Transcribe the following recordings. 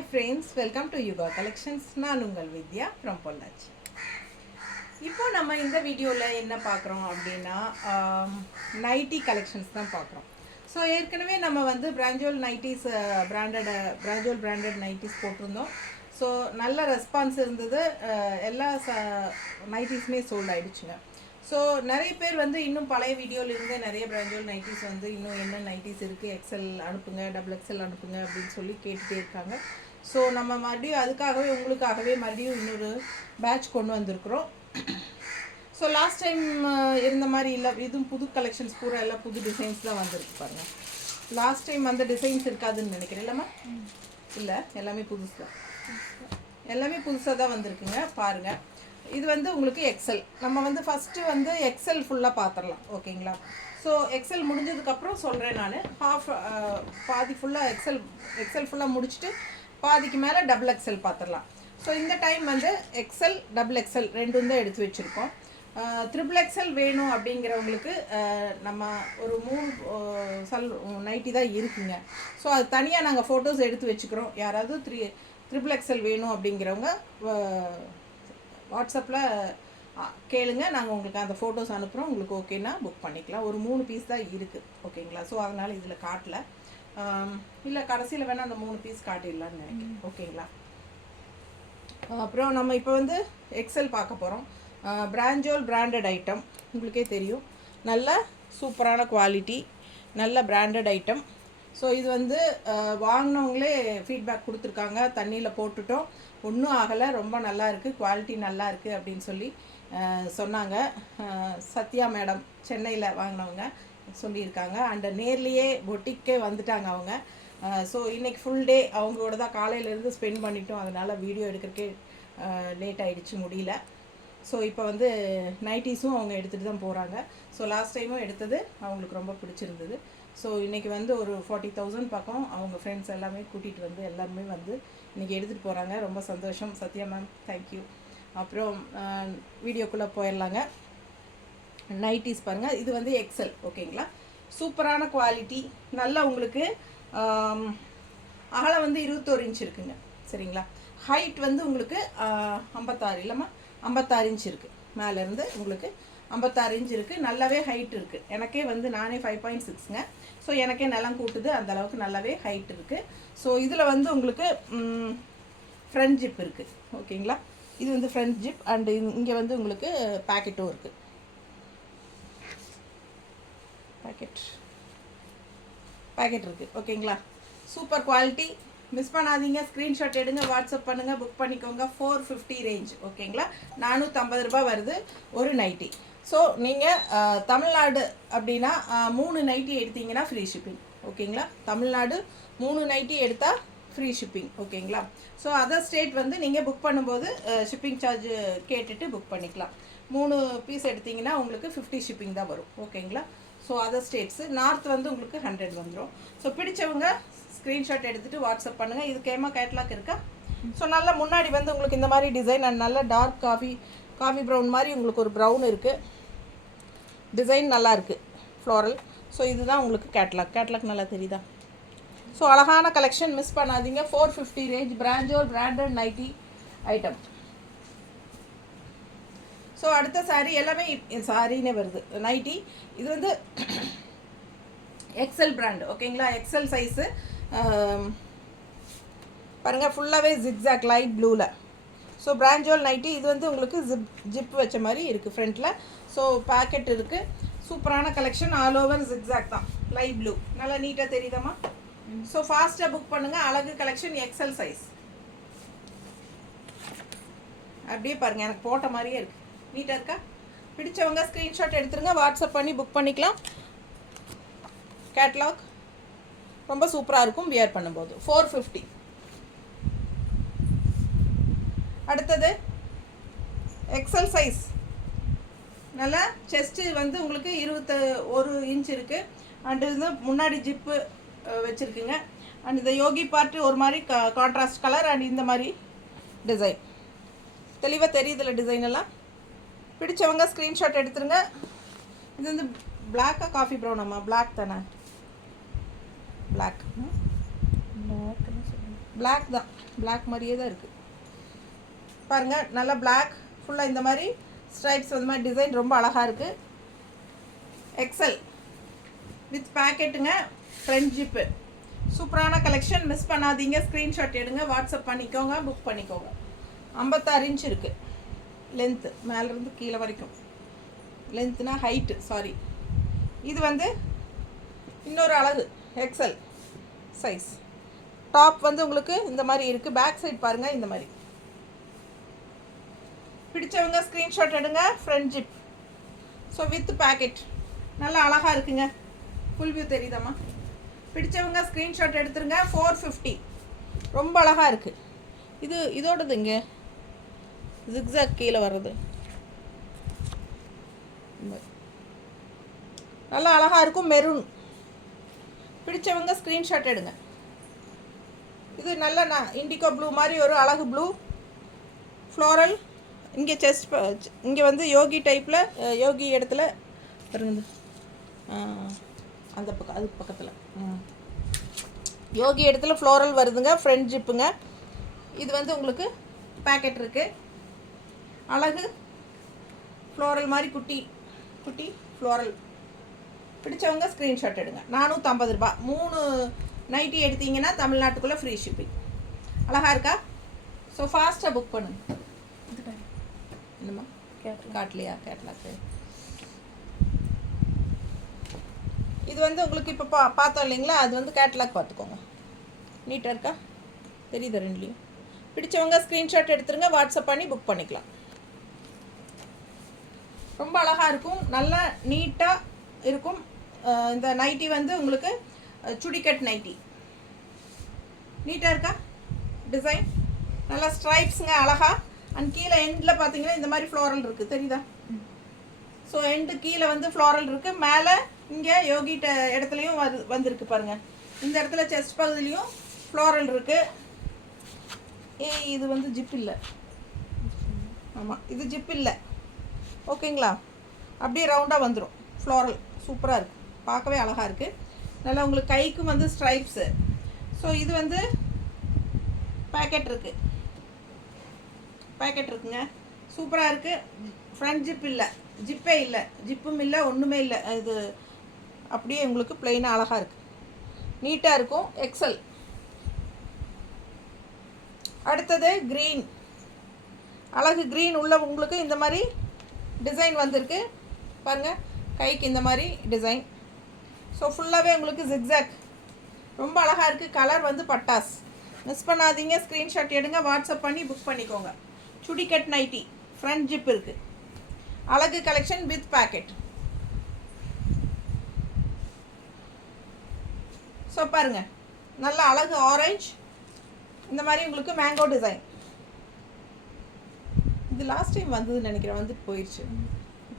Hi friends, welcome to Yuga collections. நான் உங்கள் வித்யா from Pollachi. இப்போ நம்ம இந்த வீடியோவில் என்ன பார்க்குறோம் அப்படின்னா நைட்டி கலெக்ஷன்ஸ் தான் பார்க்குறோம். ஸோ ஏற்கனவே நம்ம வந்து பிராஞ்சோல் நைட்டிஸ் பிராண்டட் நைட்டிஸ் போட்டிருந்தோம். ஸோ நல்ல ரெஸ்பான்ஸ் இருந்தது. எல்லா நைட்டிஸுமே சோல்ட் ஆகிடுச்சுங்க. ஸோ நிறைய பேர் வந்து இன்னும் பழைய வீடியோவிலேருந்தே நிறைய பிராஞ்சோல் நைட்டிஸ் வந்து இன்னும் என்ன நைட்டிஸ் இருக்குது, எக்ஸல் அனுப்புங்க, டபுள் எக்ஸல் அனுப்புங்க அப்படின்னு சொல்லி கேட்டுகிட்டே இருக்காங்க. ஸோ நம்ம மறுபடியும் அதுக்காகவே உங்களுக்காகவே மறுபடியும் இன்னொரு பேட்ச் கொண்டு வந்திருக்கிறோம். ஸோ லாஸ்ட் டைம் இருந்த மாதிரி இல்லை, இதுவும் புது கலெக்ஷன்ஸ் பூரா எல்லாம் புது டிசைன்ஸ் தான் வந்திருக்கு பாருங்கள். லாஸ்ட் டைம் அந்த டிசைன்ஸ் இருக்காதுன்னு நினைக்கிறேன் இல்லைம்மா? இல்லை, எல்லாமே புதுசு தான், எல்லாமே புதுசாக தான் வந்திருக்குங்க. பாருங்கள், இது வந்து உங்களுக்கு எக்ஸல். நம்ம வந்து ஃபஸ்ட்டு வந்து எக்ஸல் ஃபுல்லாக பார்த்துடலாம், ஓகேங்களா? ஸோ எக்ஸல் முடிஞ்சதுக்கப்புறம் சொல்கிறேன் நான். பாதி ஃபுல்லாக எக்ஸல் ஃபுல்லாக முடிச்சுட்டு பாதிக்கு மேலே டபுள் எக்ஸல் பார்த்துடலாம். ஸோ இந்த டைம் வந்து எக்ஸல் டபுள் எக்ஸல் ரெண்டும் தான் எடுத்து வச்சுருக்கோம். ட்ரிபிள் எக்ஸல் வேணும் அப்படிங்கிறவங்களுக்கு நம்ம ஒரு 3 நைட்டி தான் இருக்குங்க. ஸோ அது தனியாக நாங்கள் ஃபோட்டோஸ் எடுத்து வச்சுக்கிறோம். யாராவது ட்ரிபிள் எக்ஸல் வேணும் அப்படிங்கிறவங்க வாட்ஸ்அப்பில் கேளுங்க, நாங்கள் உங்களுக்கு அந்த ஃபோட்டோஸ் அனுப்புகிறோம். உங்களுக்கு ஓகேன்னா புக் பண்ணிக்கலாம். ஒரு 3 பீஸ் தான் இருக்குது, ஓகேங்களா? ஸோ அதனால் இதில் காட்டல, இல்லை கடைசியில் வேணால் அந்த 3 பீஸ் காட்டிடலான்னு நினைக்கிறேன், ஓகேங்களா? அப்புறம் நம்ம இப்போ வந்து எக்ஸல் பார்க்க போகிறோம். பிராஞ்சோல் பிராண்டட் ஐட்டம், உங்களுக்கே தெரியும், நல்ல சூப்பரான குவாலிட்டி, நல்ல பிராண்டட் ஐட்டம். ஸோ இது வந்து வாங்கினவங்களே ஃபீட்பேக் கொடுத்துருக்காங்க. தண்ணியில் போட்டுட்டோம், ஒன்றும் ஆகலை, ரொம்ப நல்லா இருக்குது, குவாலிட்டி நல்லா இருக்குது அப்படின்னு சொல்லி சொன்னாங்க. சத்யா மேடம் சென்னையில் வாங்கினவங்க சொல்லியிருக்காங்க. அண்ட் நேர்லேயே பொட்டிக்கே வந்துட்டாங்க அவங்க. ஸோ இன்றைக்கி ஃபுல் டே அவங்களோட தான் காலையிலேருந்து ஸ்பெண்ட் பண்ணிட்டோம். அதனால் வீடியோ எடுக்கிறதுக்கே லேட் ஆகிடுச்சு, முடியல. ஸோ இப்போ வந்து நைட்டிஸும் அவங்க எடுத்துகிட்டு தான் போகிறாங்க. ஸோ லாஸ்ட் டைமும் எடுத்தது அவங்களுக்கு ரொம்ப பிடிச்சிருந்தது. ஸோ இன்றைக்கி வந்து ஒரு 40,000 பக்கம் அவங்க ஃப்ரெண்ட்ஸ் எல்லாமே கூட்டிகிட்டு வந்து எல்லாருமே வந்து இன்றைக்கி எடுத்துகிட்டு போகிறாங்க. ரொம்ப சந்தோஷம் சத்யா மேம், தேங்க்யூ. அப்புறம் வீடியோக்குள்ளே போயிடலாங்க. நைட்டிஸ் பாருங்கள், இது வந்து எக்ஸல், ஓகேங்களா? சூப்பரான குவாலிட்டி, நல்லா உங்களுக்கு அகலம் வந்து 21 இன்ச் இருக்குங்க, சரிங்களா? ஹைட் வந்து உங்களுக்கு 56 இல்லைம்மா, 56 இன்ச் இருக்குது. மேலேருந்து உங்களுக்கு 56 இன்ச் இருக்குது. நல்லாவே ஹைட் இருக்குது. எனக்கே வந்து நானே 5.6ங்க. ஸோ எனக்கே நிலம் கூட்டுது, அந்தளவுக்கு நல்லாவே ஹைட் இருக்குது. ஸோ இதில் வந்து உங்களுக்கு ஃப்ரண்ட் ஜிப் இருக்குது, ஓகேங்களா? இது வந்து ஃப்ரண்ட் ஜிப். அண்டு இங்கே வந்து உங்களுக்கு பேக்கெட்டும் இருக்குது. பேக்கெட் இருக்குது, ஓகேங்களா? சூப்பர் குவாலிட்டி, மிஸ் பண்ணாதீங்க. ஸ்க்ரீன்ஷாட் எடுங்க, வாட்ஸ்அப் பண்ணுங்கள், புக் பண்ணிக்கோங்க. 450 ரேஞ்ச், ஓகேங்களா? 450 ரூபா வருது ஒரு நைட்டி. ஸோ நீங்கள் தமிழ்நாடு அப்படின்னா 3 நைட்டி எடுத்தீங்கன்னா ஃப்ரீ ஷிப்பிங், ஓகேங்களா? தமிழ்நாடு 3 நைட்டி எடுத்தால் ஃப்ரீ ஷிப்பிங், ஓகேங்களா? ஸோ அதர் ஸ்டேட் வந்து நீங்கள் புக் பண்ணும்போது ஷிப்பிங் சார்ஜ் கேட்டுட்டு புக் பண்ணிக்கலாம். 3 பீஸ் எடுத்திங்கன்னா உங்களுக்கு 50 ஷிப்பிங் தான் வரும், ஓகேங்களா? ஸோ அதர் ஸ்டேட்ஸு நார்த் வந்து உங்களுக்கு 100 வந்துடும். ஸோ பிடிச்சவங்க ஸ்க்ரீன்ஷாட் எடுத்துகிட்டு வாட்ஸ்அப் பண்ணுங்கள். இது கேட்லாக் இருக்கா? ஸோ நல்லா முன்னாடி வந்து உங்களுக்கு இந்த மாதிரி டிசைன் அண்ட் நல்ல டார்க் காஃபி ப்ரௌன் மாதிரி உங்களுக்கு ஒரு ப்ரௌன் இருக்குது. டிசைன் நல்லா இருக்குது, ஃப்ளோரல். ஸோ இதுதான் உங்களுக்கு கேட்லாக் நல்லா தெரியுதா? ஸோ அழகான கலெக்ஷன், மிஸ் பண்ணாதீங்க. 450 range branded nightie item. So அடுத்த சாரீ எல்லாமே சாரின்னே வருது, நைட்டி. இது வந்து எக்ஸல் பிராண்ட், ஓகேங்களா? எக்ஸல் சைஸு பாருங்கள், ஃபுல்லாகவே ஜிக்ஸாக் லைட் ப்ளூவில். ஸோ பிராஞ்சோல் நைட்டி. இது வந்து உங்களுக்கு ஜிப் வச்ச மாதிரி இருக்குது ஃப்ரண்ட்டில். ஸோ பேக்கெட் இருக்குது. சூப்பரான கலெக்ஷன், ஆல் ஓவர் ஜிக்ஸாக் தான், லைட் ப்ளூ. நல்லா நீட்டாக தெரியுதாம்மா? ஸோ ஃபாஸ்ட்டாக புக் பண்ணுங்கள். அழகு கலெக்ஷன், எக்ஸல் சைஸ். அப்படியே பாருங்கள், எனக்கு போட்ட மாதிரியே இருக்குது, நீட்டாக இருக்கா? பிடிச்சவங்க ஸ்க்ரீன்ஷாட் எடுத்துருங்க, வாட்ஸ்அப் பண்ணி புக் பண்ணிக்கலாம். கேட்லாக் ரொம்ப சூப்பராக இருக்கும் வியர் பண்ணும்போது. 450. அடுத்தது எக்ஸல் சைஸ், நல்லா செஸ்ட்டு வந்து உங்களுக்கு 21 இன்ச் இருக்குது. அண்டு இது முன்னாடி ஜிப்பு வச்சுருக்குங்க. அண்ட் இந்த யோகி பார்ட்டு ஒரு மாதிரி கான்ட்ராஸ்ட் கலர். அண்ட் இந்த மாதிரி டிசைன் தெளிவாக தெரியுதுல டிசைன் எல்லாம். பிடிச்சவங்க ஸ்க்ரீன்ஷாட் எடுத்துருங்க. இது வந்து பிளாக்காக காஃபி ப்ரௌனாம்மா? பிளாக் தானே? பிளாக் Black தான், Black மாதிரியே தான் இருக்குது பாருங்கள். நல்லா Black ஃபுல்லாக இந்த மாதிரி ஸ்ட்ரைப்ஸ் வந்து மாதிரி டிசைன் ரொம்ப அழகாக இருக்குது. எக்ஸல் வித் பேக்கெட்டுங்க, ஃப்ரண்ட் ஜிப்பு. சூப்பரான கலெக்ஷன், மிஸ் பண்ணாதீங்க. ஸ்க்ரீன்ஷாட் எடுங்க, வாட்ஸ்அப் பண்ணிக்கோங்க, புக் பண்ணிக்கோங்க. 56 இன்ச் இருக்குது லென்த்து, மேலேருந்து கீழே வரைக்கும். லென்த்துனா ஹைட்டு, சாரி. இது வந்து இன்னொரு அழகு எக்ஸல் சைஸ். டாப் வந்து உங்களுக்கு இந்த மாதிரி இருக்குது. பேக் சைட் பாருங்கள் இந்த மாதிரி. பிடிச்சவங்க ஸ்க்ரீன்ஷாட் எடுங்க. Front zip, so with pocket நல்லா அழகாக இருக்குங்க. ஃபுல் வியூ தெரியுதாம்மா? பிடிச்சவங்க ஸ்க்ரீன்ஷாட் எடுத்துருங்க. 450 ரொம்ப அழகாக இருக்குது. இதோடது இங்கே ஜிக்ஸாக் கீழே வர்றது நல்லா அழகாக இருக்கும். மெரூன். பிடிச்சவங்க ஸ்க்ரீன்ஷாட் எடுங்க. இது நல்ல இண்டிகோ ப்ளூ மாதிரி ஒரு அழகு ப்ளூ ஃப்ளோரல். இங்கே செஸ்ட் இங்கே வந்து யோகி டைப்பில், யோகி இடத்துல பாருங்க, அந்த பக்கம் அது பக்கத்தில் யோகி இடத்துல ஃப்ளோரல் வருதுங்க. ஃப்ரண்ட் ஜிப்புங்க. இது வந்து உங்களுக்கு பேக்கெட் இருக்குது. அழகு ஃப்ளோரல் மாதிரி குட்டி குட்டி ஃப்ளோரல். பிடிச்சவங்க ஸ்க்ரீன்ஷாட் எடுங்க. 450 ரூபா. 3 நைட்டி எடுத்தீங்கன்னா தமிழ்நாட்டுக்குள்ளே ஃப்ரீ ஷிப்பிங். அழகாக இருக்கா? ஸோ ஃபாஸ்ட்டாக புக் பண்ணுங்க. என்னம்மா காட்டலையா? கேட்லாக்கு இது வந்து உங்களுக்கு இப்போ பார்த்தோம் இல்லைங்களா, அது வந்து கேட்லாக் பார்த்துக்கோங்க. நீட்டாக இருக்கா? தெரியுது ரெண்டுலேயும். பிடிச்சவங்க ஸ்க்ரீன்ஷாட் எடுத்துருங்க, வாட்ஸ்அப் பண்ணி புக் பண்ணிக்கலாம். ரொம்ப அழகாக இருக்கும், நல்லா நீட்டாக இருக்கும். இந்த நைட்டி வந்து உங்களுக்கு சுடிக்கட் நைட்டி. நீட்டாக இருக்கா? டிசைன் நல்லா ஸ்ட்ரைப்ஸுங்க அழகாக. அண்ட் கீழே எண்டில் பார்த்தீங்கன்னா இந்த மாதிரி ஃப்ளோரல் இருக்குது, தெரியுதா? ஸோ எண்டு கீழே வந்து ஃப்ளோரல் இருக்குது. மேலே இங்கே யோகிட்ட இடத்துலையும் வந்திருக்கு பாருங்கள். இந்த இடத்துல செஸ்ட் பகுதியிலையும் ஃப்ளோரல் இருக்குது. இது வந்து ஜிப் இல்லை. ஆமாம், இது ஜிப் இல்லை. ஓகேங்களா? அப்படியே ரவுண்டாக வந்துடும் ஃப்ளோரல். சூப்பராக இருக்குது, பார்க்கவே அழகாக இருக்குது. நல்லா உங்களுக்கு கைக்கும் வந்து ஸ்ட்ரைப்ஸு. ஸோ இது வந்து பேக்கெட் இருக்குது, பேக்கெட் இருக்குங்க. சூப்பராக இருக்குது. ஃப்ரண்ட் ஜிப் இல்லை, ஜிப்பே இல்லை, ஜிப்பும் இல்லை, ஒன்றுமே இல்லை. இது அப்படியே உங்களுக்கு ப்ளெயினாக அழகாக இருக்குது, நீட்டாக இருக்கும். எக்ஸல். அடுத்தது க்ரீன். அழகு க்ரீன் உள்ள உங்களுக்கு இந்த மாதிரி டிசைன் வந்திருக்கு பாருங்கள். கைக்கு இந்த மாதிரி டிசைன். ஸோ ஃபுல்லாகவே உங்களுக்கு ஜிக்ஸாக் ரொம்ப அழகாக இருக்குது. கலர் வந்து பட்டாஸ். மிஸ் பண்ணாதீங்க. ஸ்க்ரீன்ஷாட் எடுங்க, வாட்ஸ்அப் பண்ணி புக் பண்ணிக்கோங்க. சுடிக்கட் நைட்டி, ஃப்ரண்ட் ஜிப் இருக்குது. அழகு கலெக்ஷன் வித் பேக்கெட். ஸோ பாருங்கள், நல்ல அழகு ஆரஞ்ச். இந்த மாதிரி உங்களுக்கு மேங்கோ டிசைன். இது லாஸ்ட் டைம் வந்ததுன்னு நினைக்கிறேன், வந்துட்டு போயிடுச்சு.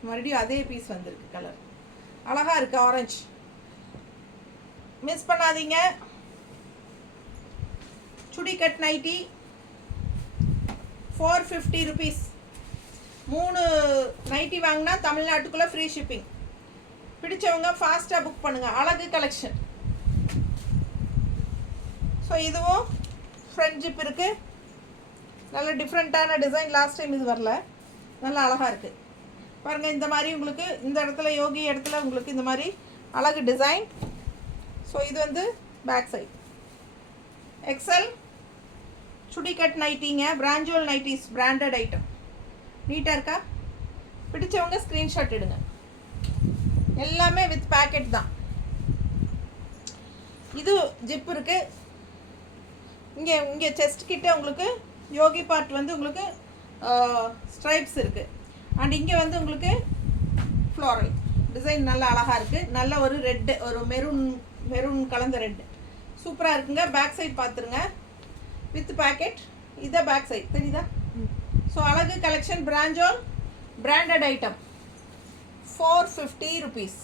மறுபடியும் அதே பீஸ் வந்திருக்கு. கலர் அழகாக இருக்குது, ஆரஞ்ச். மிஸ் பண்ணாதீங்க. சுடிக்கட் நைட்டி 450 ருபீஸ். 3 நைட்டி வாங்கினா தமிழ்நாட்டுக்குள்ளே ஃப்ரீ ஷிப்பிங். பிடிச்சவங்க ஃபாஸ்ட்டாக புக் பண்ணுங்கள். அழகு கலெக்ஷன். ஸோ இதுவும் ஃப்ரண்ட் ஜிப் இருக்குது. நல்ல டிஃப்ரெண்ட்டான டிசைன். லாஸ்ட் டைம் இது வரல, நல்லா அழகாக இருக்குது பாருங்கள். இந்த மாதிரி உங்களுக்கு இந்த இடத்துல யோகி இடத்துல உங்களுக்கு இந்த மாதிரி அழகு டிசைன். ஸோ இது வந்து பேக் சைட். எக்ஸல் சுடிக்கட் நைட்டிங்க. பிராஞ்சோல் நைட்டிஸ், பிராண்டட் ஐட்டம். நீட்டாக இருக்கா? பிடிச்சவங்க ஸ்க்ரீன்ஷாட் எடுங்க. எல்லாமே வித் பேக்கெட் தான். இது ஜிப் இருக்குது. இங்கே செஸ்ட் கிட்ட உங்களுக்கு யோகி பார்ட் வந்து உங்களுக்கு ஸ்ட்ரைப்ஸ் இருக்குது. அண்ட் இங்கே வந்து உங்களுக்கு ஃப்ளோரல் டிசைன் நல்லா அழகாக இருக்குது. நல்ல ஒரு ரெட்டு, ஒரு மெரூன் கலந்த ரெட்டு. சூப்பராக இருக்குங்க. பேக் சைட் பார்த்துருங்க, வித் பேக்கெட். இதை பேக் சைட் தெரியுதா? ஸோ அழகு கலெக்ஷன், பிராஞ்சோல், பிராண்டட் ஐட்டம். 450 ருபீஸ்.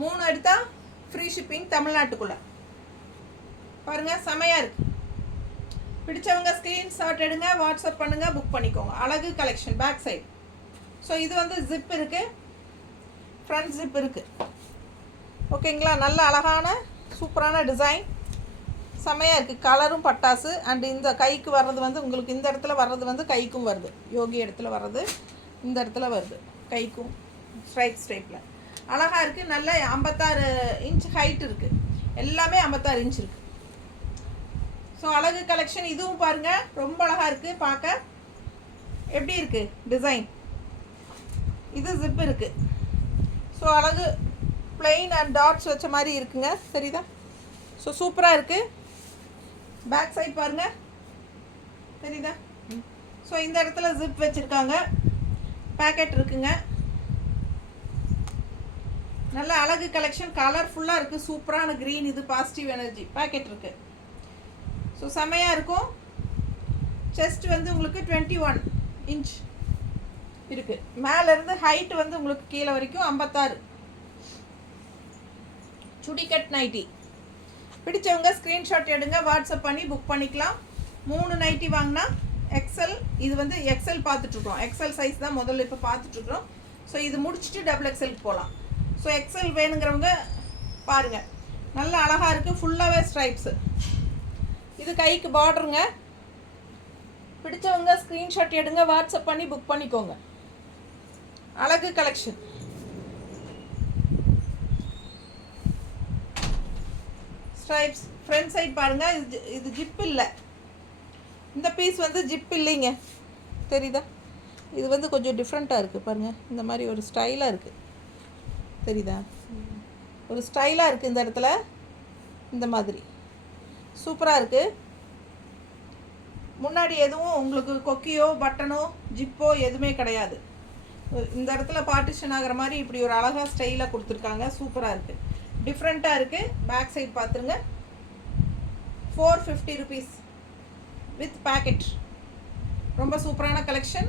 3 எடுத்தால் ஃப்ரீ ஷிப்பிங் தமிழ்நாட்டுக்குள்ளே. பாருங்கள், செமையாக இருக்குது. பிடிச்சவங்க ஸ்க்ரீன்ஷாட் எடுங்க, வாட்ஸ்அப் பண்ணுங்கள், புக் பண்ணிக்கோங்க. அழகு கலெக்ஷன், பேக் சைட். ஸோ இது வந்து ஜிப் இருக்குது, ஃப்ரண்ட் ஜிப் இருக்குது. ஓகேங்களா? நல்ல அழகான சூப்பரான டிசைன். செமையாக இருக்குது. கலரும் பட்டாசு. அண்டு இந்த கைக்கு வர்றது வந்து உங்களுக்கு இந்த இடத்துல வர்றது வந்து கைக்கும் வருது. யோகி இடத்துல வர்றது இந்த இடத்துல வருது, கைக்கும் ஸ்ட்ரைப்பில் அழகாக இருக்குது. நல்ல 56 இன்ச் ஹைட் இருக்குது. எல்லாமே 56 இன்ச் இருக்குது. ஸோ அழகு கலெக்ஷன். இதுவும் பாருங்கள், ரொம்ப அழகாக இருக்குது பார்க்க. எப்படி இருக்குது டிசைன்? இது ஜிப் இருக்குது. ஸோ அழகு பிளெயின் அண்ட் டாட்ஸ் வச்ச மாதிரி இருக்குங்க, சரிதா? ஸோ சூப்பராக இருக்குது. பேக் சைட் பாருங்கள், தெரியுதா? ஸோ இந்த இடத்துல ஜிப் வச்சுருக்காங்க, பேக்கெட் இருக்குங்க. நல்ல அழகு கலெக்ஷன், கலர்ஃபுல்லாக இருக்குது. சூப்பரான க்ரீன், இது பாசிட்டிவ் எனர்ஜி. பேக்கெட் இருக்குது. ஸோ செமையாக இருக்கும். செஸ்ட் வந்து உங்களுக்கு 21 இன்ச் இருக்குது. மேலேருந்து ஹைட்டு வந்து உங்களுக்கு கீழே வரைக்கும் 56. சுடிகட் நைட்டி பிடிச்சவங்க ஸ்க்ரீன்ஷாட் எடுங்க, வாட்ஸ்அப் பண்ணி புக் பண்ணிக்கலாம். 3 நைட்டி வாங்கினா எக்ஸல். இது வந்து எக்ஸல் பார்த்துட்ருக்கோம். எக்ஸல் சைஸ் தான் முதல்ல இப்போ பார்த்துட்ருக்குறோம். ஸோ இது முடிச்சுட்டு டபுள் எக்ஸலுக்கு போகலாம். ஸோ எக்ஸல் வேணுங்கிறவங்க பாருங்கள், நல்லா அழகாக இருக்குது. ஃபுல்லாகவே ஸ்ட்ரைப்ஸு. இது கைக்கு பார்டருங்க. பிடிச்சவங்க ஸ்க்ரீன்ஷாட் எடுங்க, வாட்ஸ்அப் பண்ணி புக் பண்ணிக்கோங்க. அழகு கலெக்ஷன். ஸ்ட்ரைப்ஸ் ஃப்ரண்ட் சைட் பாருங்கள். இது ஜிப் இல்லை. இந்த பீஸ் வந்து ஜிப் இல்லைங்க, தெரியுதா? இது வந்து கொஞ்சம் டிஃப்ரெண்ட்டாக இருக்குது பாருங்கள். இந்த மாதிரி ஒரு ஸ்டைலாக இருக்குது, தெரியுதா? ஒரு ஸ்டைலாக இருக்குது இந்த இடத்துல. இந்த மாதிரி சூப்பராக இருக்குது. முன்னாடி எதுவும் உங்களுக்கு கொக்கியோ பட்டனோ ஜிப்போ எதுவுமே கிடையாது. இந்த இடத்துல பார்ட்டிஷன் ஆகிற மாதிரி இப்படி ஒரு அழகாக ஸ்டைலாக கொடுத்துருக்காங்க. சூப்பராக இருக்குது, டிஃப்ரெண்ட்டாக இருக்குது. பேக் சைட் பார்த்துருங்க. 450 rupees வித் பேக்கெட். ரொம்ப சூப்பரான கலெக்ஷன்.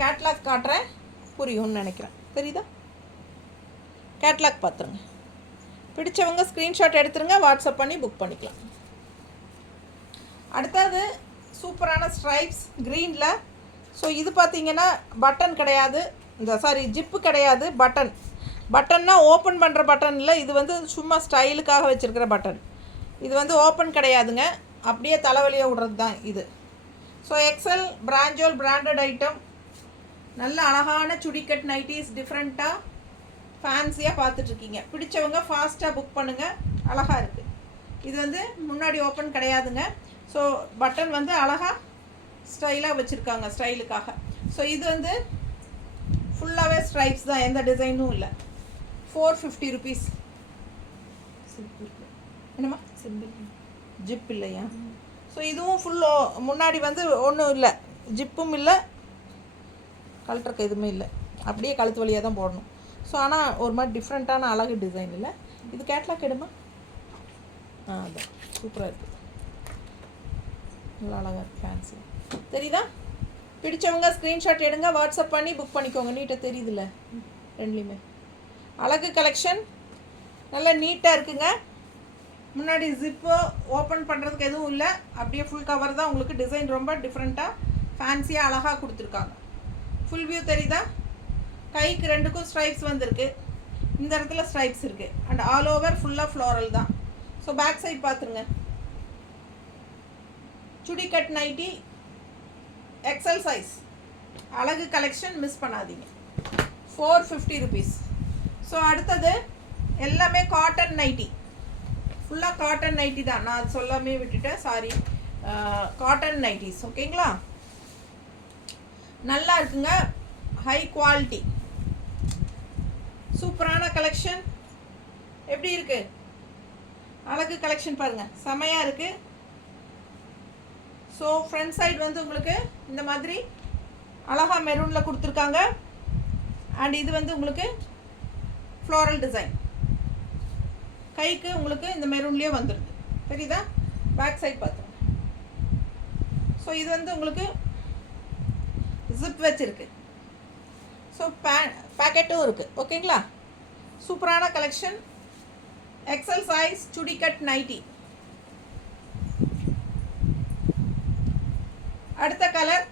கேட்லாக் காட்டுறேன், புரியும்னு நினைக்கிறேன், தெரியுதா? கேட்லாக் பார்த்துருங்க. பிடிச்சவங்க ஸ்க்ரீன்ஷாட் எடுத்துருங்க, வாட்ஸ்அப் பண்ணி புக் பண்ணிக்கலாம். அடுத்தது சூப்பரான ஸ்ட்ரைப்ஸ் க்ரீனில். ஸோ இது பார்த்தீங்கன்னா பட்டன் கிடையாது, இந்த ஜிப்பு கிடையாது, பட்டன். பட்டன்னா ஓப்பன் பண்ணுற பட்டன் இல்லை, இது வந்து சும்மா ஸ்டைலுக்காக வச்சுருக்கிற பட்டன். இது வந்து ஓப்பன் கிடையாதுங்க, அப்படியே தலைவலியாக விடுறது தான் இது. ஸோ எக்ஸல் பிராஞ்சோல் பிராண்டட் ஐட்டம். நல்ல அழகான சுடிக்கட் நைட்டிஸ், டிஃப்ரெண்ட்டாக ஃபேன்சியாக பார்த்துட்ருக்கீங்க. பிடிச்சவங்க ஃபாஸ்ட்டாக புக் பண்ணுங்கள். அழகாக இருக்குது. இது வந்து முன்னாடி ஓப்பன் கிடையாதுங்க. ஸோ பட்டன் வந்து அழகாக ஸ்டைலாக வச்சுருக்காங்க, ஸ்டைலுக்காக. ஸோ இது வந்து ஃபுல்லாகவே ஸ்ட்ரைப்ஸ் தான், எந்த டிசைனும் இல்லை. 450 rupees. என்னம்மா ஜிப் இல்லையா? ஸோ இதுவும் ஃபுல்லோ முன்னாடி வந்து ஒன்றும் இல்லை, ஜிப்பும் இல்லை, கழட்டுறக்கு எதுவுமே இல்லை, அப்படியே கழுத்து வழியாக தான் போடணும். ஸோ ஆனால் ஒரு மாதிரி டிஃப்ரெண்ட்டான அழகு டிசைன் இல்லை. இது கேட்லாக் எடுமா. அதான் சூப்பராக இருக்குது, நல்லா அழகாக இருக்குது, ஃபேன்சி, தெரியுதா? பிடிச்சவங்க ஸ்க்ரீன்ஷாட் எடுங்க, வாட்ஸ்அப் பண்ணி புக் பண்ணிக்கோங்க. நீட்டாக தெரியுதுல்ல ரெண்டுலேயுமே. அழகு கலெக்ஷன் நல்லா நீட்டாக இருக்குங்க. முன்னாடி ஜிப்போ ஓப்பன் பண்ணுறதுக்கு எதுவும் இல்லை, அப்படியே ஃபுல் கவர் தான். உங்களுக்கு டிசைன் ரொம்ப டிஃப்ரெண்ட்டாக ஃபேன்சியாக அழகாக கொடுத்துருக்காங்க. ஃபுல் வியூ தெரியுதா? கைக்கு ரெண்டுக்கும் ஸ்ட்ரைப்ஸ் வந்திருக்கு. இந்த இடத்துல ஸ்ட்ரைப்ஸ் இருக்குது. அண்ட் ஆல் ஓவர் ஃபுல்லாக ஃப்ளோரல் தான். ஸோ பேக் சைட் பார்த்துருங்க. சுடிகட் நைட்டி எக்ஸல் சைஸ். அழகு கலெக்ஷன், மிஸ் பண்ணாதீங்க. 450 rupees. ஸோ அடுத்தது எல்லாமே காட்டன் நைட்டி. ஃபுல்லாக காட்டன் நைட்டி தான். நான் அது சொல்லாமே விட்டுட்டேன், சாரி. காட்டன் நைட்டிஸ், ஓகேங்களா? நல்லா இருக்குங்க, ஹை குவாலிட்டி, சூப்பரான கலெக்ஷன். எப்படி இருக்குது அழகு கலெக்ஷன் பாருங்கள், செமையாக இருக்குது. ஸோ ஃப்ரண்ட் சைடு வந்து உங்களுக்கு இந்த மாதிரி அழகாக மெரூனில் கொடுத்துருக்காங்க. அண்ட் இது வந்து உங்களுக்கு ஃப்ளோரல் டிசைன். கைக்கு உங்களுக்கு இந்த மெரூன்லேயே வந்துடுது, தெரியுதா? பேக் சைட் பார்த்துருங்க. ஸோ இது வந்து உங்களுக்கு ஜிப் வச்சுருக்கு. ஸோ பேக்கெட்டும் இருக்குது, ஓகேங்களா? சூப்பரான கலெக்ஷன். எக்ஸல் சைஸ் சுடிகட் நைட்டி. அடுத்த colour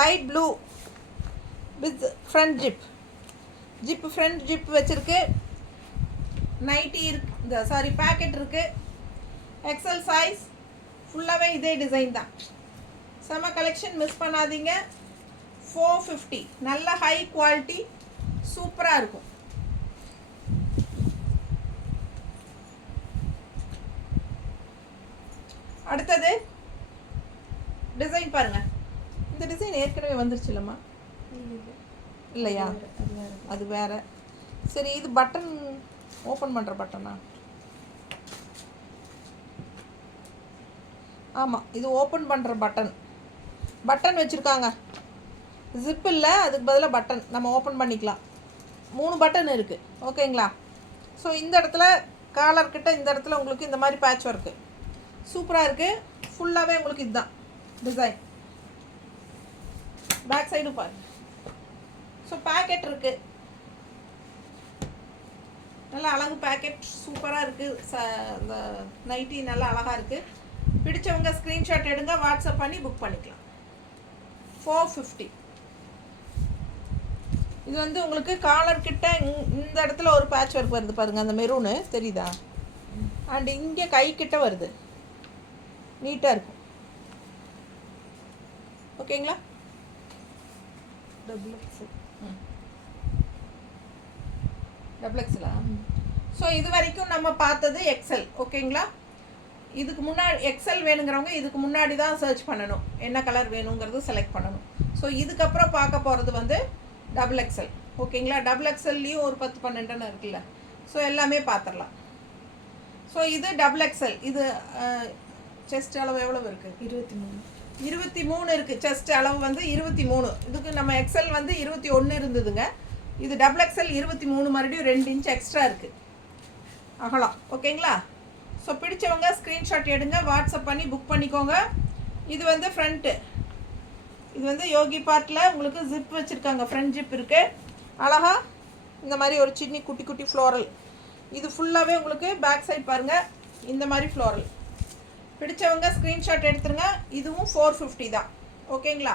light blue with front zip. Front zip வச்சுருக்கு. நைட்டி இருக்கு, இந்த பேக்கெட் இருக்குது. எக்ஸல் சைஸ் ஃபுல்லாகவே இதே டிசைன் தான். செம கலெக்ஷன், மிஸ் பண்ணாதீங்க. 450, நல்ல ஹை குவாலிட்டி, சூப்பராக இருக்கும். அடுத்தது டிசைன் பாருங்கள். இந்த டிசைன் ஏற்கனவே வந்துருச்சு இல்லைம்மா? இல்லையா? அது வேறு. சரி, இது பட்டன் ஓப்பன் பண்ணுற பட்டனா? ஆமாம், இது ஓப்பன் பண்ணுற பட்டன் வச்சுருக்காங்க. ஜிப் இல்லை, அதுக்கு பதிலாக பட்டன் நம்ம ஓப்பன் பண்ணிக்கலாம். 3 பட்டன் இருக்குது. ஓகேங்களா? ஸோ இந்த இடத்துல காலர்கிட்ட இந்த இடத்துல உங்களுக்கு இந்த மாதிரி பேட்ச் ஒர்க்கு சூப்பராக இருக்குது. ஃபுல்லாகவே உங்களுக்கு இதுதான் டிசைன். பேக் சைடும் பாருங்கள். ஸோ பேக்கெட் இருக்குது, நல்லா அழகு பேக்கெட், சூப்பராக இருக்குது. இந்த நைட்டி நல்லா அழகாக இருக்குது. பிடிச்சவங்க ஸ்க்ரீன்ஷாட் எடுங்க, வாட்ஸ்அப் பண்ணி புக் பண்ணிக்கலாம். 450. இது வந்து உங்களுக்கு காலர் கிட்ட இந்த இடத்துல ஒரு பேட்ச் ஒர்க் வருது பாருங்கள், அந்த மெரூனு தெரியுதா? அண்ட் இங்கே கை கிட்ட வருது, நீட்டாக இருக்கும். ஓகேங்களா? டபுள் எக்ஸலா? ஸோ இது வரைக்கும் நம்ம பார்த்தது எக்ஸல். ஓகேங்களா? இதுக்கு முன்னாடி எக்ஸல் வேணுங்கிறவங்க இதுக்கு முன்னாடி தான் சர்ச் பண்ணணும், என்ன கலர் வேணுங்கிறது செலக்ட் பண்ணணும். ஸோ இதுக்கப்புறம் பார்க்க போகிறது வந்து டபுள் எக்ஸல். ஓகேங்களா? டபுள் எக்ஸல்லையும் ஒரு 10-12 இருக்குல்ல, ஸோ எல்லாமே பார்த்துடலாம். ஸோ இது டபுள் எக்ஸல். இது செஸ்ட் அளவு எவ்வளவு இருக்குது? 23 இருக்குது. செஸ்ட் அளவு வந்து 23. இதுக்கு நம்ம எக்ஸல் வந்து 21 இருந்ததுங்க. இது டபுள் எக்ஸல் 23, மறுபடியும் 2 இன்ச் எக்ஸ்ட்ரா இருக்குது அகலம். ஓகேங்களா? ஸோ பிடிச்சவங்க ஸ்க்ரீன்ஷாட் எடுங்க, வாட்ஸ்அப் பண்ணி புக் பண்ணிக்கோங்க. இது வந்து ஃப்ரண்ட்டு, இது வந்து யோகி பார்ட்டில் உங்களுக்கு ஜிப் வச்சுருக்காங்க, ஃப்ரண்ட் ஜிப் இருக்குது. அழகா இந்த மாதிரி ஒரு சின்ன குட்டி குட்டி ஃப்ளோரல். இது ஃபுல்லாகவே உங்களுக்கு பேக் சைட் பாருங்கள், இந்த மாதிரி ஃப்ளோரல். பிடிச்சவங்க ஸ்க்ரீன்ஷாட் எடுத்துருங்க. இதுவும் 450 தான். ஓகேங்களா?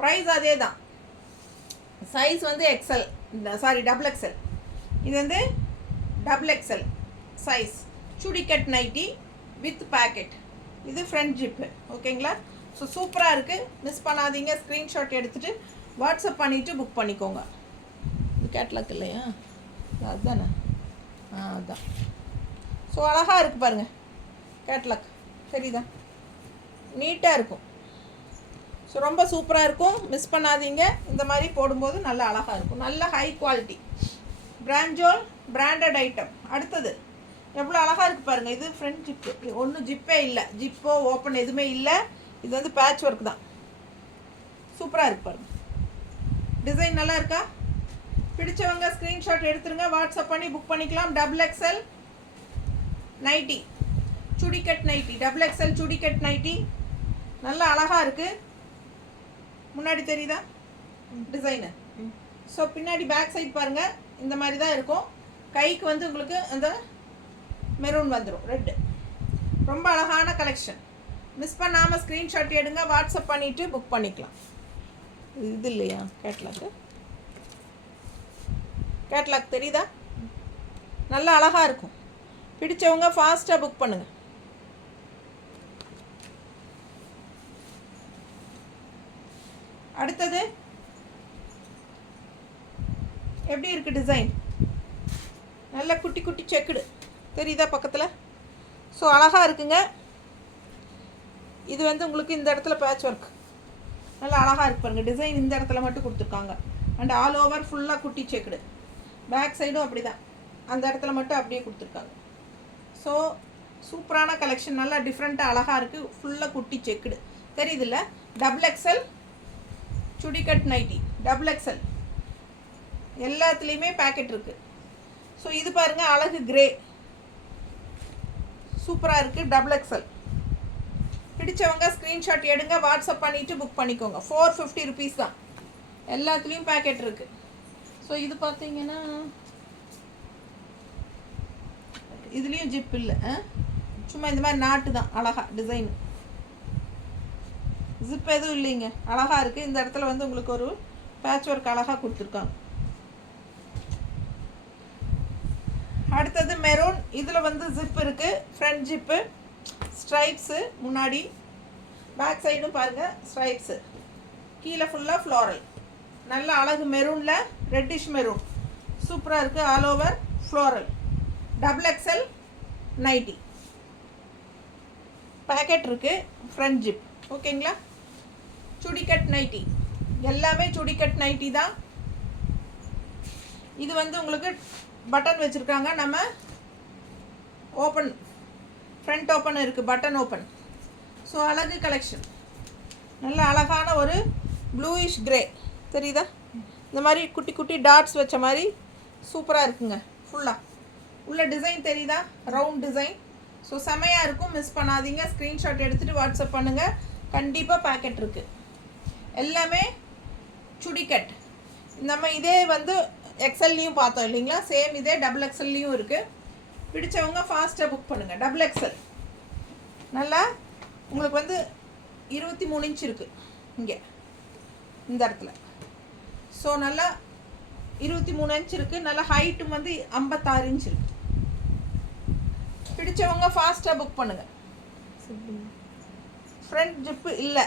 ப்ரைஸ் அதே தான். சைஸ் வந்து எக்ஸல், சாரி டபுள் எக்ஸல். இது வந்து டபுள் எக்ஸல் சைஸ் சுடிகட் நைட்டி வித் பேக்கெட். இது ஃப்ரண்ட் ஜிப்பு. ஓகேங்களா? ஸோ சூப்பராக இருக்குது, மிஸ் பண்ணாதீங்க. ஸ்க்ரீன்ஷாட் எடுத்துகிட்டு வாட்ஸ்அப் பண்ணிவிட்டு புக் பண்ணிக்கோங்க. இது கேட்லாக் இல்லையா? அதுதானே? அதுதான். ஸோ அழகாக இருக்குது பாருங்கள், கேட்லாக் சரிதா? நீட்டாக இருக்கும். ஸோ ரொம்ப சூப்பராக இருக்கும், மிஸ் பண்ணாதீங்க. இந்த மாதிரி போடும்போது நல்லா அழகாக இருக்கும், நல்ல ஹை குவாலிட்டி பிராஞ்சோல் பிராண்டட் ஐட்டம். அடுத்தது எவ்வளோ அழகாக இருக்குது பாருங்கள். இது ஃப்ரண்ட் ஜிப்பு, ஒன்றும் ஜிப்பே இல்லை, ஜிப்போ ஓப்பன் எதுவுமே இல்லை. இது வந்து பேட்ச் ஒர்க் தான், சூப்பராக இருக்கு பாருங்கள். டிசைன் நல்லா இருக்கா? பிடிச்சவங்க ஸ்க்ரீன்ஷாட் எடுத்துருங்க, வாட்ஸ்அப் பண்ணி புக் பண்ணிக்கலாம். டபுள் எக்ஸல் நைட்டி, சுடிகட் நைட்டி, டபுள் எக்ஸல் சுடிகட் நைட்டி நல்லா அழகாக இருக்குது. முன்னாடி தெரியுதா டிசைனு? ஸோ பின்னாடி பேக் சைட் பாருங்கள், இந்த மாதிரி தான் இருக்கும். கைக்கு வந்து உங்களுக்கு அந்த மெரூன் வந்துடும், ரெட்டு. ரொம்ப அழகான கலெக்ஷன், மிஸ் பண்ணாமல் ஸ்க்ரீன்ஷாட் எடுங்க, வாட்ஸ்அப் பண்ணிவிட்டு புக் பண்ணிக்கலாம். இது இல்லையா கேட்லாக்கு? கேட்லாக் தெரியுதா? நல்லா அழகாக இருக்கும். பிடிச்சவங்க ஃபாஸ்ட்டாக புக் பண்ணுங்கள். அடுத்தது எப்படி இருக்குது டிசைன்? நல்ல குட்டி குட்டி செக்குடு தெரியுதா பக்கத்தில்? ஸோ அழகாக இருக்குங்க. இது வந்து உங்களுக்கு இந்த இடத்துல பேட்ச் ஒர்க் நல்லா அழகாக இருக்கு பாருங்கள். டிசைன் இந்த இடத்துல மட்டும் கொடுத்துருக்காங்க. அண்ட் ஆல் ஓவர் ஃபுல்லாக குட்டி செக்குடு. பேக் சைடும் அப்படி தான், அந்த இடத்துல மட்டும் அப்படியே கொடுத்துருக்காங்க. ஸோ சூப்பரான கலெக்ஷன், நல்லா டிஃப்ரெண்ட்டாக அழகாக இருக்குது. ஃபுல்லாக குட்டி செக்குடு தெரியுதுல்ல? டபுள் எக்ஸல் சுடிகட் நைட்டி, டபுள் எக்ஸல் எல்லாத்துலேயுமே பேக்கெட் இருக்குது. ஸோ இது பாருங்கள், அழகு கிரே சூப்பராக இருக்குது, டபுள் எக்ஸல். பிடிச்சவங்க ஸ்க்ரீன்ஷாட் எடுங்க, வாட்ஸ்அப் பண்ணிவிட்டு புக் பண்ணிக்கோங்க. 450 ருபீஸ் தான். எல்லாத்துலேயும் பேக்கெட் இருக்குது. ஸோ இது பார்த்தீங்கன்னா இதுலேயும் ஜிப் இல்லை, சும்மா இந்த மாதிரி நாட்டு தான், அழகாக டிசைனு. ஜிப் எதுவும் இல்லைங்க, அழகாக இருக்குது. இந்த இடத்துல வந்து உங்களுக்கு ஒரு பேட்ச் ஒர்க் அழகாக கொடுத்துருக்காங்க. அடுத்தது மெரூன், இதில் வந்து ஜிப் இருக்குது, ஃப்ரண்ட் ஜிப்பு. ஸ்ட்ரைப்ஸு முன்னாடி, பேக் சைடும் பாருங்கள் ஸ்ட்ரைப்ஸு, கீழே ஃபுல்லாக ஃப்ளாரல், நல்ல அழகு மெரூனில் ரெட்டிஷ் மெரூன், சூப்பராக இருக்குது. All over floral, double XL nightie, pocket இருக்குது, ஃப்ரண்ட் ஜிப். ஓகேங்களா? சுடிக்கட் நைட்டி, எல்லாமே சுடிக்கட் நைட்டி தான். இது வந்து உங்களுக்கு பட்டன் வச்சுருக்காங்க, நம்ம ஓப்பன், ஃப்ரண்ட் ஓப்பன் இருக்குது, பட்டன் ஓப்பன். ஸோ அழகு கலெக்ஷன், நல்ல அழகான ஒரு ப்ளூயிஷ் கிரே தெரியுதா, இந்த மாதிரி குட்டி குட்டி டாட்ஸ் வச்ச மாதிரி சூப்பராக இருக்குங்க. ஃபுல்லாக உள்ள டிசைன் தெரியுதா, ரவுண்ட் டிசைன். ஸோ செமையாக இருக்கும், மிஸ் பண்ணாதீங்க. ஸ்க்ரீன்ஷாட் எடுத்துகிட்டு வாட்ஸ்அப் பண்ணுங்கள். கண்டிப்பாக பேக்கெட் இருக்குது. எல்லாமே சுடிக்கட். நம்ம இதே வந்து எக்ஸல்லையும் பார்த்தோம் இல்லைங்களா, சேம் இதே டபுள் எக்ஸல்லையும் இருக்குது. பிடிச்சவங்க ஃபாஸ்ட்டாக புக் பண்ணுங்கள். டபுள் எக்ஸல் நல்லா உங்களுக்கு வந்து 23 இன்ச் இருக்குது இங்கே இந்த இடத்துல. ஸோ நல்லா 23 இன்ச் இருக்குது. நல்லா ஹைட்டும் வந்து 56 இன்ச் இருக்குது. பிடிச்சவங்க ஃபாஸ்ட்டாக புக் பண்ணுங்கள். ஃப்ரண்ட் ஜிப்பு இல்லை,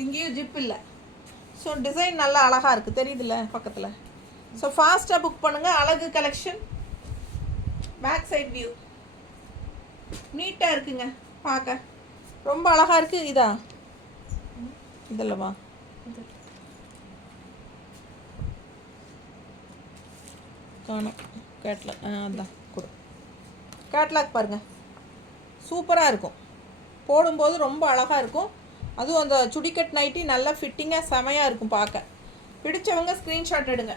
இங்கேயும் ஜிப் இல்லை. ஸோ டிசைன் நல்லா அழகாக இருக்குது, தெரியுதுல்ல பக்கத்தில். ஸோ ஃபாஸ்ட்டாக புக் பண்ணுங்கள். அழகு கலெக்ஷன். பேக் சைட் வியூ நீட்டாக இருக்குங்க, பார்க்க ரொம்ப அழகாக இருக்குது. இதா இதல்லவா, காணும் கேட்லாக், அதான் கொடு. கேட்லாக் பாருங்கள், சூப்பராக இருக்கும், போடும்போது ரொம்ப அழகாக இருக்கும். அதுவும் அந்த சுடிக்கட் நைட்டி நல்லா ஃபிட்டிங்காக செமையாக இருக்கும் பார்க்க. பிடிச்சவங்க ஸ்க்ரீன்ஷாட் எடுங்க.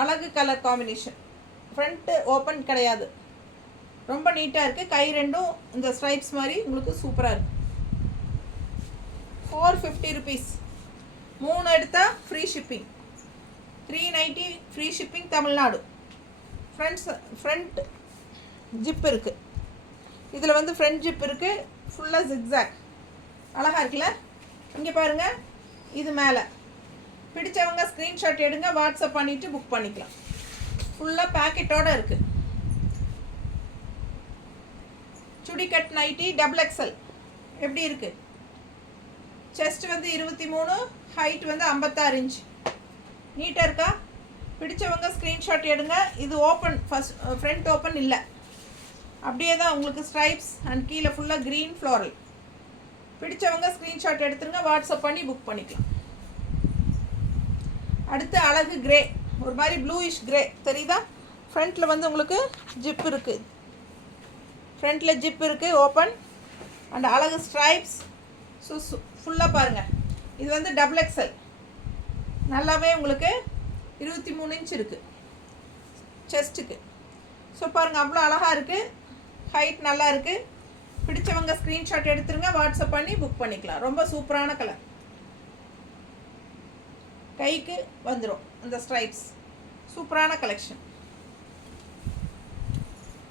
அழகு கலர் காம்பினேஷன். ஃப்ரண்ட்டு ஓப்பன் கிடையாது, ரொம்ப நீட்டாக இருக்குது. கை ரெண்டும் இந்த ஸ்ட்ரைப்ஸ் மாதிரி உங்களுக்கு சூப்பராக இருக்குது. 450 rupees. 3 எடுத்தால் free shipping. 390 free shipping Tamil Nadu. Front zip இருக்குது, இதில் வந்து ஃப்ரண்ட் ஜிப் இருக்குது, ஃபுல்லாக ஜிக்ஸாக். அழகாக இருக்குல்ல? இங்கே பாருங்கள், இது மேலே. பிடிச்சவங்க ஸ்க்ரீன்ஷாட் எடுங்க, வாட்ஸ்அப் பண்ணிவிட்டு புக் பண்ணிக்கலாம். ஃபுல்லாக பேக்கெட்டோடு இருக்குது. சுடிக்கட் நைட்டி டபுள் எக்ஸல் எப்படி இருக்குது? செஸ்ட் வந்து 23, ஹைட் வந்து 56 இன்ச். நீட்டாக இருக்கா? பிடிச்சவங்க ஸ்க்ரீன்ஷாட் எடுங்க. இது ஓப்பன், ஃபஸ்ட் ஃப்ரண்ட் ஓப்பன் இல்லை, அப்படியே தான் உங்களுக்கு ஸ்ட்ரைப்ஸ் அண்ட் கீழே ஃபுல்லாக க்ரீன் ஃப்ளோரல். பிடிச்சவங்க ஸ்க்ரீன்ஷாட் எடுத்துருங்க, வாட்ஸ்அப் பண்ணி புக் பண்ணிக்கலாம். அடுத்து அழகு கிரே, ஒரு மாதிரி ப்ளூயிஷ் கிரே தெரியுதா? ஃப்ரண்ட்டில் வந்து உங்களுக்கு ஜிப் இருக்குது, ஃப்ரண்ட்டில் ஜிப் இருக்குது ஓப்பன் அண்ட் அழகு ஸ்ட்ரைப்ஸ். ஸோ ஃபுல்லாக பாருங்கள், இது வந்து டபுள் எக்ஸல். நல்லாவே உங்களுக்கு 23 இன்ச் இருக்குது செஸ்ட்டுக்கு. ஸோ பாருங்கள், அவ்வளோ அழகாக இருக்குது, ஹைட் நல்லா இருக்குது. பிடிச்சவங்க ஸ்க்ரீன்ஷாட் எடுத்துருங்க, வாட்ஸ்அப் பண்ணி புக் பண்ணிக்கலாம். ரொம்ப சூப்பரான கலர், கைக்கு வந்துடும் அந்த ஸ்ட்ரைப்ஸ். சூப்பரான கலெக்ஷன்.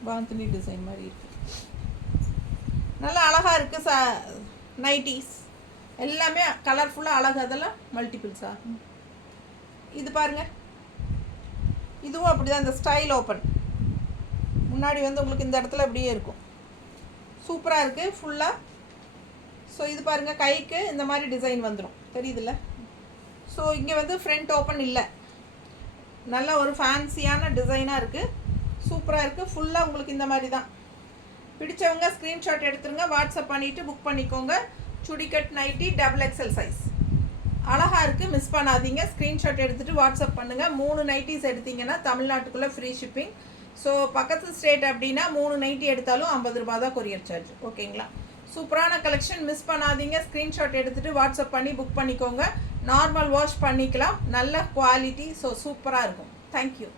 பாந்தினி டிசைன் மாதிரி இருக்குது, நல்லா அழகாக இருக்குது. நைட்டிஸ் எல்லாமே கலர்ஃபுல்லாக அழகு, அதெல்லாம் மல்டிபிள்ஸா. இது பாருங்கள், இதுவும் அப்படி தான், இந்த ஸ்டைல் ஓப்பன். முன்னாடி வந்து உங்களுக்கு இந்த இடத்துல அப்படியே இருக்கும், சூப்பராக இருக்குது ஃபுல்லாக. ஸோ இது பாருங்கள், கைக்கு இந்த மாதிரி டிசைன் வந்துடும், தெரியுதுல்ல? ஸோ இங்கே வந்து ஃப்ரண்ட் ஓப்பன் இல்லை, நல்ல ஒரு ஃபேன்சியான டிசைனாக இருக்குது, சூப்பராக இருக்குது. ஃபுல்லாக உங்களுக்கு இந்த மாதிரி தான். பிடிச்சவங்க ஸ்க்ரீன்ஷாட் எடுத்துருங்க, வாட்ஸ்அப் பண்ணிவிட்டு புக் பண்ணிக்கோங்க. சுடிக்கட் நைட்டி டபுள் எக்ஸல் சைஸ். அழகாக இருக்குது, மிஸ் பண்ணாதீங்க. ஸ்க்ரீன்ஷாட் எடுத்துகிட்டு வாட்ஸ்அப் பண்ணுங்கள். 3 நைட்டிஸ் எடுத்திங்கன்னா தமிழ்நாட்டுக்குள்ளே ஃப்ரீ ஷிப்பிங். ஸோ பக்கத்து ஸ்டேட் அப்படின்னா 3 நைட்டி எடுத்தாலும் 50 ரூபா தான் கொரியர் சார்ஜ். ஓகேங்களா? சூப்பரான கலெக்ஷன், மிஸ் பண்ணாதீங்க. ஸ்க்ரீன்ஷாட் எடுத்துகிட்டு வாட்ஸ்அப் பண்ணி புக் பண்ணிக்கோங்க. நார்மல் வாஷ் பண்ணிக்கலாம், நல்ல குவாலிட்டி. ஸோ சூப்பராக இருக்கும். தேங்க்யூ.